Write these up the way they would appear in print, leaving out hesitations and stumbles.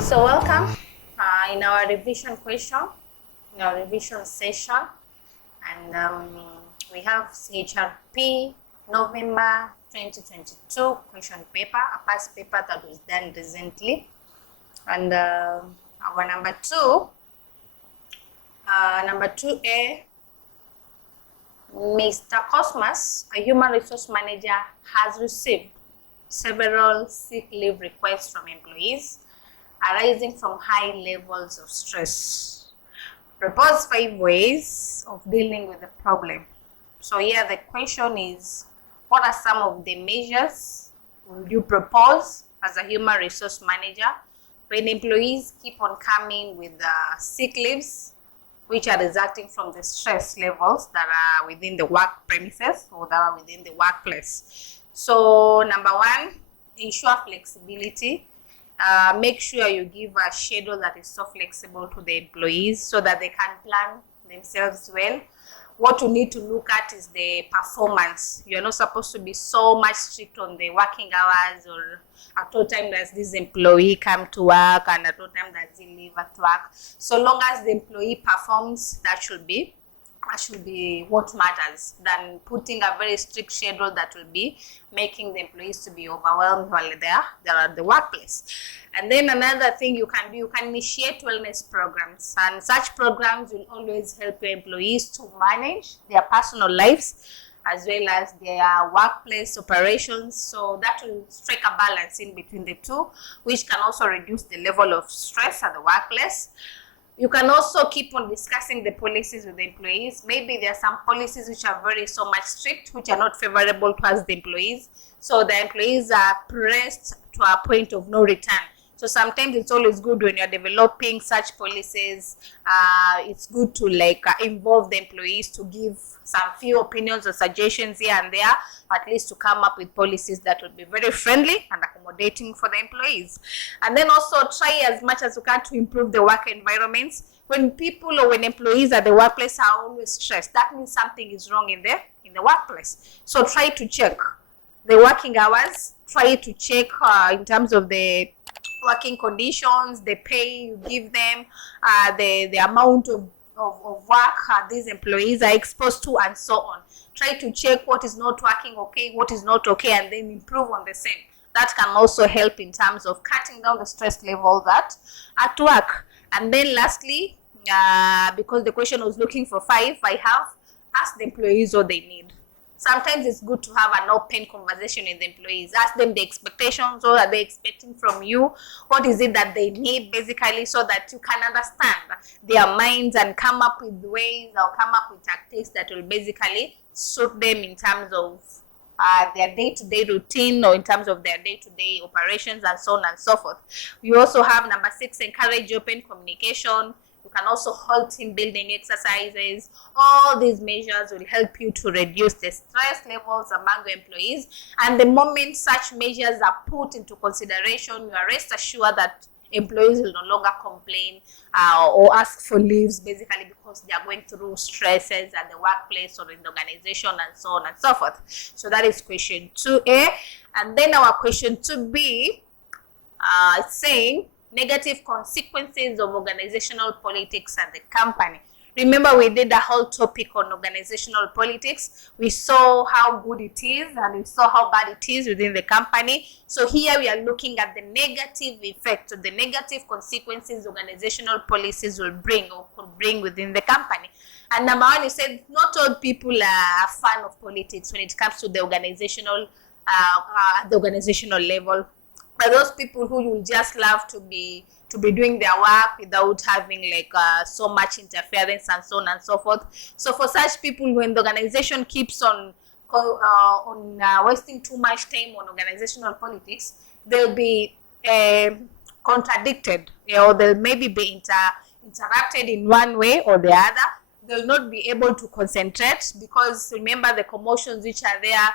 So welcome in our revision question, in our revision session, and we have CHRP November 2022 question paper, a past paper that was done recently, and our number 2A, Mr. Cosmas, a human resource manager, has received several sick leave requests from employees arising from high levels of stress. Propose 5 ways of dealing with the problem. So here the question is, what are some of the measures would you propose as a human resource manager when employees keep on coming with sick leaves which are resulting from the stress levels that are within the work premises or that are within the workplace? So number 1, ensure flexibility. Make sure you give a schedule that is so flexible to the employees so that they can plan themselves well. What you need to look at is the performance. You're not supposed to be so much strict on the working hours, or at what time does this employee come to work and at what time does he leave at work. So long as the employee performs, that should be what matters, than putting a very strict schedule that will be making the employees to be overwhelmed while they're at the workplace. And then another thing you can do, you can initiate wellness programs, and such programs will always help your employees to manage their personal lives as well as their workplace operations. So that will strike a balance in between the two, which can also reduce the level of stress at the workplace. You can also keep on discussing the policies with the employees. Maybe there are some policies which are so much strict, which are not favorable towards the employees. So the employees are pressed to a point of no return. So sometimes it's always good when you're developing such policies, it's good to involve the employees to give some few opinions or suggestions here and there, at least to come up with policies that will be very friendly and accommodating for the employees. And then also try as much as you can to improve the work environments. When people or when employees at the workplace are always stressed, that means something is wrong in the workplace. So try to check the working hours, try to check in terms of the working conditions, the pay you give them, the amount of work these employees are exposed to, and so on. Try to check what is not working okay, what is not okay, and then improve on the same. That can also help in terms of cutting down the stress level at work. And then lastly, because the question was looking for 5, I have asked the employees what they need. Sometimes it's good to have an open conversation with the employees. Ask them the expectations. What are they expecting from you? What is it that they need, basically, so that you can understand their minds and come up with ways or come up with tactics that will basically suit them in terms of their day-to-day routine, or in terms of their day-to-day operations, and so on and so forth. We also have number 6, encourage open communication. You can also hold team building exercises. All these measures will help you to reduce the stress levels among your employees. And the moment such measures are put into consideration, you are rest assured that employees will no longer complain or ask for leaves, basically because they are going through stresses at the workplace or in the organization, and so on and so forth. So that is question 2A. And then our question 2B is saying negative consequences of organizational politics at the company. Remember, we did a whole topic on organizational politics. We saw how good it is and we saw how bad it is within the company. So here we are looking at the negative effect, or the negative consequences organizational policies will bring or could bring within the company. And number 1, you said not all people are a fan of politics when it comes to the organizational level. But those people who will just love to be doing their work without having so much interference and so on and so forth. So for such people, when the organization keeps on wasting too much time on organizational politics, they'll be contradicted, or they'll maybe be interrupted in one way or the other. They'll not be able to concentrate, because remember the commotions which are there,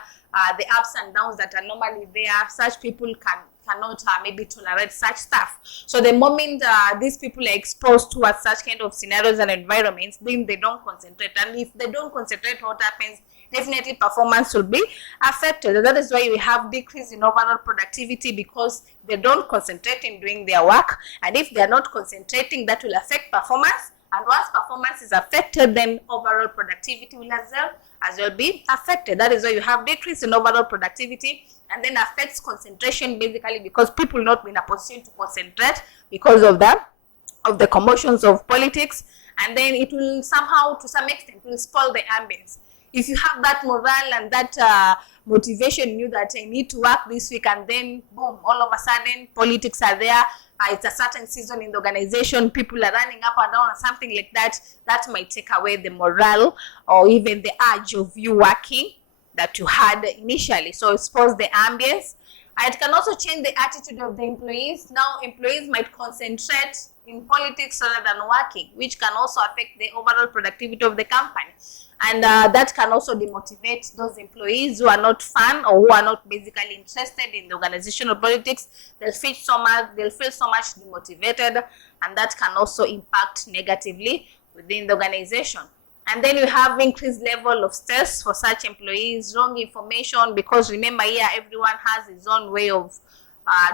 the ups and downs that are normally there, such people cannot maybe tolerate such stuff. So the moment these people are exposed to such kind of scenarios and environments, then they don't concentrate. And if they don't concentrate, what happens? definitely performance will be affected. And that is why we have decrease in overall productivity, because they don't concentrate in doing their work. And if they are not concentrating, that will affect performance. And once performance is affected, then overall productivity will as well be affected. That is why you have decrease in overall productivity, and then affects concentration, basically because people not be in a position to concentrate because of the commotions of politics. And then it will somehow, to some extent, will spoil the ambience. If you have that morale and that motivation in you that I need to work this week, and then boom, all of a sudden politics are there, it's a certain season in the organization, people are running up and down or something like that, that might take away the morale or even the urge of you working that you had initially. So it spoils the ambience. And it can also change the attitude of the employees. Now employees might concentrate in politics rather than working, which can also affect the overall productivity of the company. And that can also demotivate those employees who are not fun or who are not basically interested in the organizational politics. They'll feel so much demotivated, and that can also impact negatively within the organization. And then you have increased level of stress for such employees, wrong information, because remember here everyone has his own way of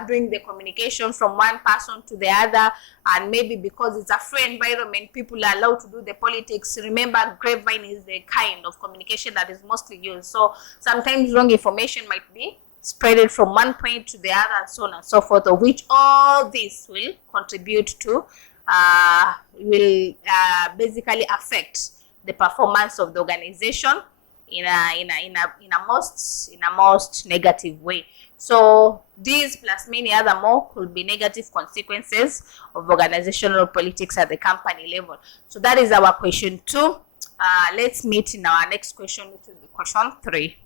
doing the communication from one person to the other, and maybe because it's a free environment, people are allowed to do the politics. Remember, grapevine is the kind of communication that is mostly used, so sometimes wrong information might be spreaded from one point to the other, and so on and so forth, of which all this will contribute to basically affect the performance of the organization in a most negative way. So these plus many other more could be negative consequences of organizational politics at the company level. So that is our question 2. Let's meet in our next question, which will be question 3.